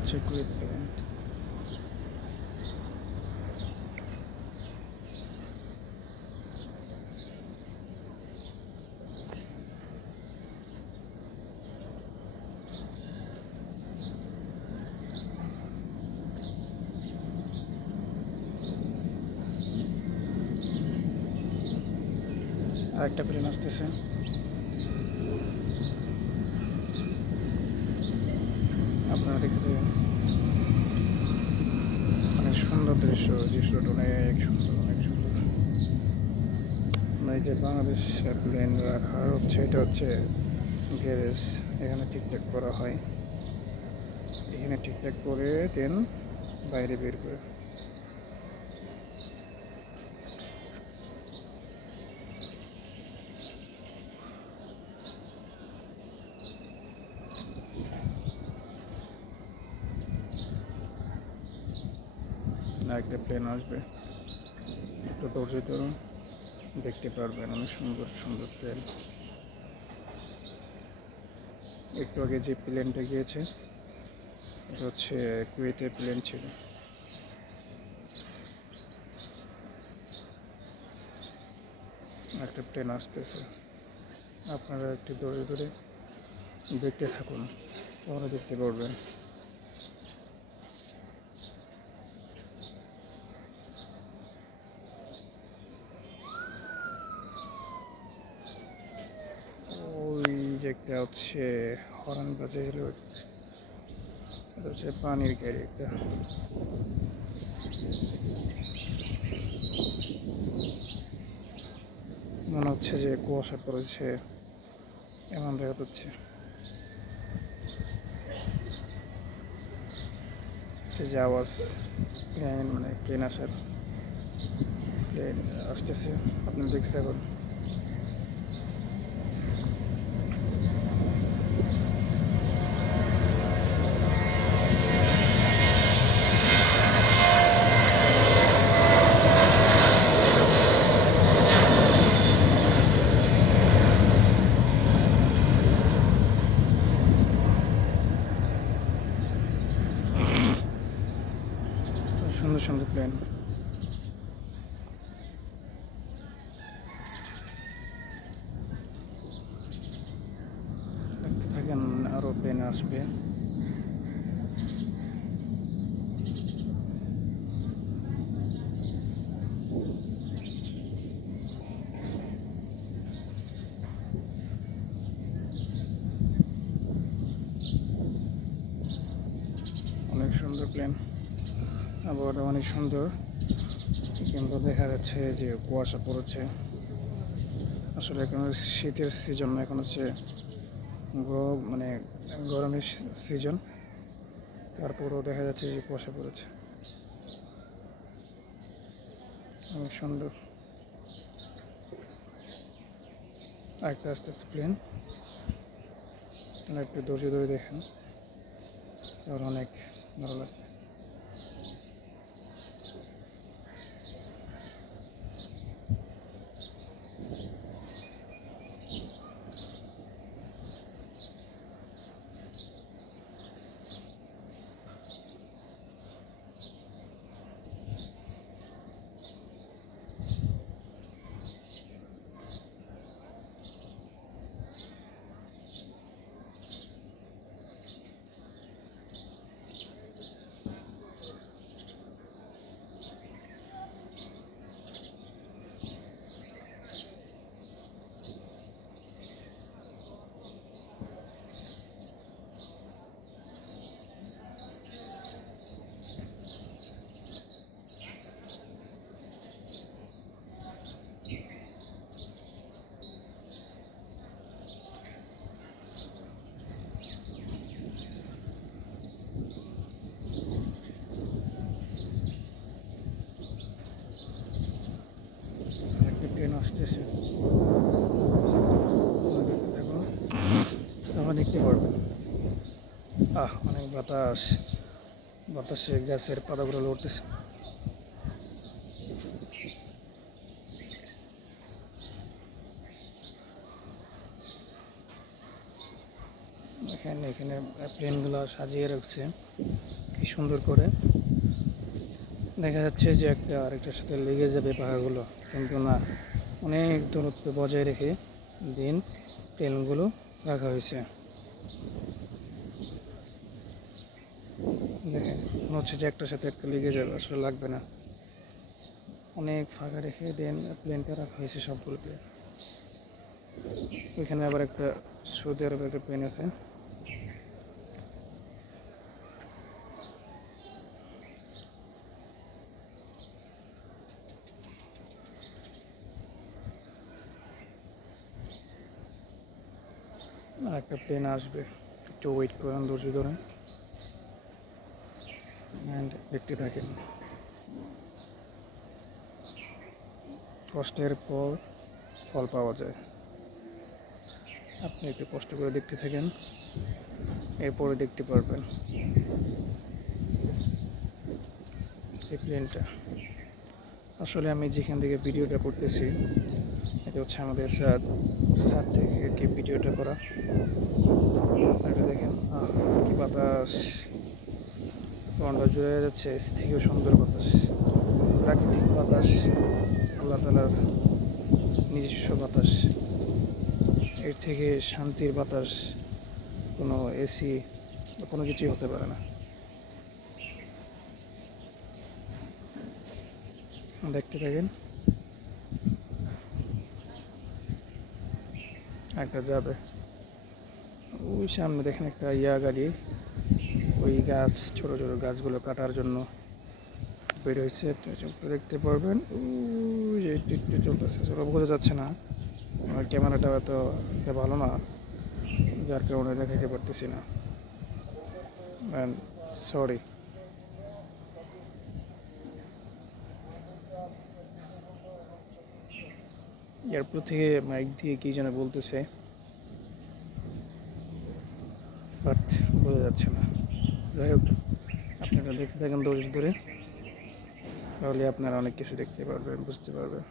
হচ্ছে Kuwait plane. আরেকটা plane আসতেছে। আপনারা দেখতে পাবেন অনেক সুন্দর দৃশ্যটা অনেক সুন্দর, অনেক সুন্দর। এই যে বাংলাদেশ প্লেন রাখার হচ্ছে, এটা হচ্ছে গ্যারেজ। এখানে ঠিকঠাক করা হয়, এখানে ঠিকঠাক করে দেন বাইরে বের করে। একটা প্লেন আসবে, একটু ধৈর্য ধরুন, দেখতে পারবেন অনেক সুন্দর সুন্দর প্লেন। একটু আগে যে প্লেনটা গিয়েছে এটা হচ্ছে কুয়েতের প্লেন ছিল। একটা প্লেন আসতেছে, আপনারা একটু ধরে ধরে দেখতে থাকুন, তাহলে দেখতে পারবেন। ওই যে একটা হচ্ছে হর্ন বাজে, এটা হচ্ছে পানির গাড়ি একটা। মনে হচ্ছে যে কুয়াশা পড়েছে এমন দেখা যাচ্ছে। যে আওয়াজ প্লেন, মানে প্লেন আসার, প্লেন আসতেছে, আপনি দেখতে থাকুন। সুন্দর সুন্দর প্লেন। দেখতে থাকেন, আরো প্লেন আসবে। অনেক সুন্দর প্লেন, আবহাওয়াটা অনেক সুন্দর, কিন্তু দেখা যাচ্ছে যে কুয়াশা পড়েছে। আসলে এখন শীতের সিজন, এখন হচ্ছে মানে গরমের সিজন, তারপরেও দেখা যাচ্ছে যে কুয়াশা পড়েছে। অনেক সুন্দর। আরেকটা আসতেছে প্লেন, একটু ধৈর্য ধরে দেখেন, তাহলে অনেক ভালো লাগবে। একটা প্লেন আসতেছে, দেখতে থাকুন, তখন দেখতে পারবেন। অনেক বাতাস, বাতাসে গাছের পাতাগুলো লড়তেছে। এখানে এখানে প্লেনগুলো সাজিয়ে রাখছে কি সুন্দর করে। দেখা যাচ্ছে যে একটা আরেকটার সাথে লেগে যাবে পাখাগুলো, কিন্তু না, অনেক দূরত্ব বজায় রেখে দিন প্লেনগুলো রাখা হয়েছে। দেখেন মনে হচ্ছে যে একটার সাথে একটা লেগে যাবে, আসলে লাগবে না। অনেক ফাঁকা রেখে দেন প্লেনটা রাখা হয়েছে সবগুলোকে। ওইখানে আবার একটা সৌদি আরবের একটা প্লেন আছে। আর একটা প্লেন আসবে, একটু ওয়েট করেন, ধৈর্য ধরেন অ্যান্ড দেখতে থাকেন। কষ্টের পর ফল পাওয়া যায়। আপনি একটু কষ্ট করে দেখতে থাকেন, এরপরে দেখতে পারবেন এই প্লেনটা। আসলে আমি যেখান থেকে ভিডিওটা করতেছি এটা হচ্ছে আমাদের ছাদ থেকে ভিডিওটা করা। এটা দেখেন কি বাতাস, মনটা জুড়ে যাচ্ছে। এর থেকেও সুন্দর বাতাস, প্রাকৃতিক বাতাস, আল্লাহ তালার নিজস্ব বাতাস। এর থেকে শান্তির বাতাস কোনো এসি বা কোনো কিছুই হতে পারে না। দেখতে থাকেন, একটা যাবে ওই সামনে দেখেন একটা গাড়ি, ওই গাছ ছোট ছোট গাছগুলো কাটার জন্য বের হয়েছে। দেখতে পারবেন ওই যে একটু একটু চলতেছে, ওরা বোঝা যাচ্ছে না, আমার ক্যামেরাটা এত ভালো না, যার কারণে দেখাইতে পারতেছি না, সরি। এয়ারপোর্ট থেকে মাইক দিয়ে কি যেন বলতেছে, বাট বোঝা যাচ্ছে না। যাই হোক, আপনারা দেখতে থাকেন ধৈর্য ধরে, তাহলে আপনারা অনেক কিছু দেখতে পারবেন, বুঝতে পারবেন।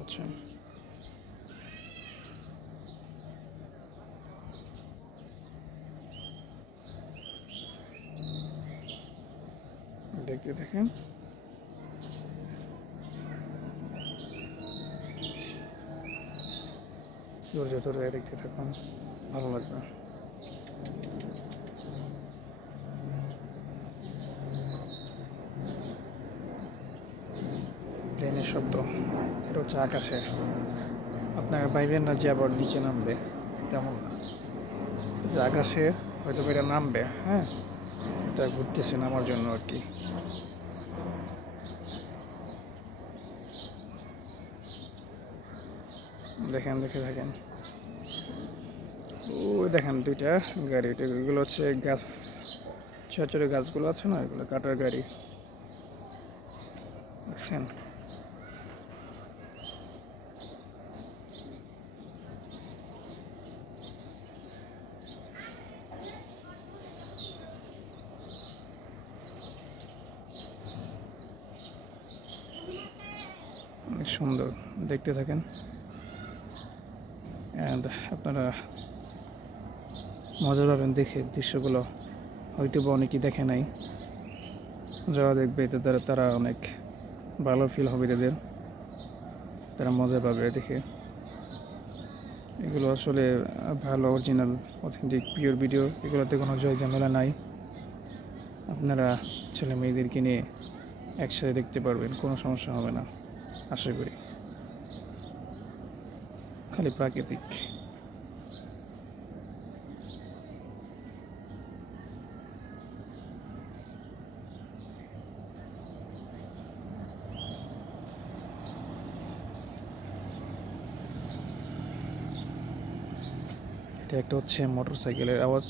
আচ্ছা, দেখতে থাকেন। ধৈর্য ধরে দেখতে থাকুন, ভালো লাগবে। প্লেনের শব্দ, এটা হচ্ছে আকাশে। আপনারা ভাইবেন না যে আবার নিচে নামবে, তেমন না। যে আকাশে হয়তো এটা নামবে, হ্যাঁ, এটা ঘুরতেছে নামার জন্য আর কি। দেখেন, দেখে থাকেন। ওই দেখেন দুইটা গাড়ি, এগুলো হচ্ছে গাছ, ছোট ছোট গাছগুলো আছে না, এগুলো কাটার গাড়ি, দেখছেন। অনেক সুন্দর, দেখতে থাকেন অ্যান্ড আপনারা মজা পাবেন দেখে দৃশ্যগুলো। হয়তো বা অনেকেই দেখে নাই, যারা দেখবে এতে তারা অনেক ভালো ফিল হবে, তারা মজা পাবে দেখে। এগুলো আসলে ভালো, অরিজিনাল, অথেন্টিক, পিওর ভিডিও। এগুলোতে কোনো জয় ঝামেলা নাই। আপনারা ছেলে মেয়েদেরকে নিয়ে একসাথে দেখতে পারবেন, কোনো সমস্যা হবে না আশা করি। খালি প্রাকৃতিক। এটা একটা হচ্ছে মোটর সাইকেলের আওয়াজ।